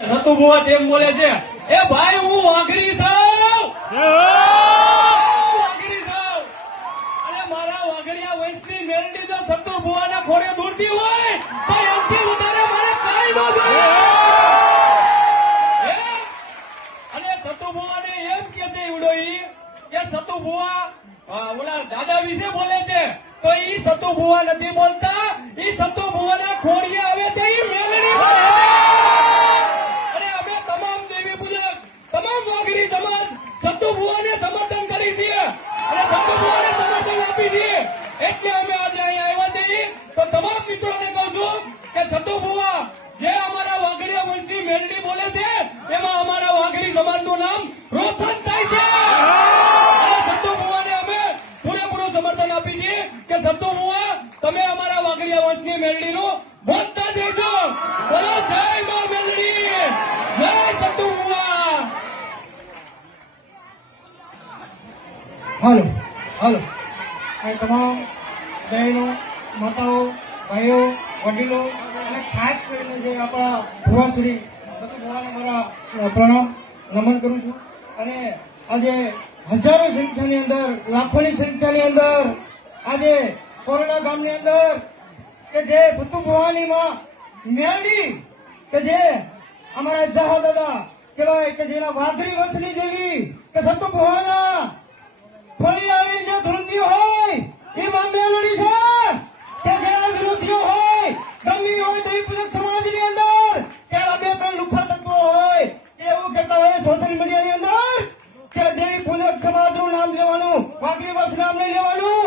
સતુ બુઆ તેમ બોલે છે, એ ભાઈ હું વાઘરી છું, વાઘરી છું. અને મારા વાઘડિયા વંશની મેલડી જો સતુ બુઆના ખોળે દોડતી હોય તો એમથી વધારે મારે કાંઈ ન જોઈએ. અને સતુ બુઆને એમ કે છે ઈવડોઈ કે સતુ બુઆ ઓલા દાદા વિશે બોલે છે, તો ઈ સતુ બુઆ નથી બોલતા, ઈ સતુ બુઆના ખોળે આવે છે ઈ મેલડી છે. તમામ વાઘરી સમાજ સતુ બુઆને સમર્થન કરી છે અને સતુ બુઆને સમર્થન આપી છે. એટલે અમે આજે અહીંયા આવ્યા છીએ. તો તમામ મિત્રોને કહું છું કે સતુ બુઆ જે અમારા વાઘરિયા વંશની મેલડી બોલે છે એમાં અમારા વાઘરી સમાજનું નામ રોશન થાય છે. અને સતુ બુઆને અમે પૂરેપૂરું સમર્થન આપી છે કે સતુ બુઆ તમે અમારા વાઘરિયા વંશની મેલડીનું બોલતા દેજો. બોલો જય મા મેલડી, જય સતુ બુઆ. હાલો હાલો આ તમામ બહેનો, માતાઓ, ભાઈઓ, વડીલો અને ખાસ કરીને જે આપણા ભુવાશ્રી સતુ ભુવાને મારા પ્રણામ નમન કરું છું. અને આજે હજારો સંખ્યાની અંદર, લાખોની સંખ્યાની અંદર આજે કોરોના ગામની અંદર કે જે સતુ ભુવાની માં મેલડી કે જે અમારા જહા દાદા કહેવાય કે જેના વાઘરી વંશની દેવી કે સતુ ભુવાના ફળી આવી જે ધૂળતી હોય એ માં મેલડી છે. કે જે વિરોધીઓ હોય ગમી હોય તો પૂજક સમાજની અંદર કે બે ત્રણ લુખા તત્વો હોય એવું કહેતા હોય સોશિયલ મીડિયાની અંદર કે દેવી પૂજક સમાજનું નામ લેવાનું, વાઘરી વંશ નામ નહીં લેવાનું.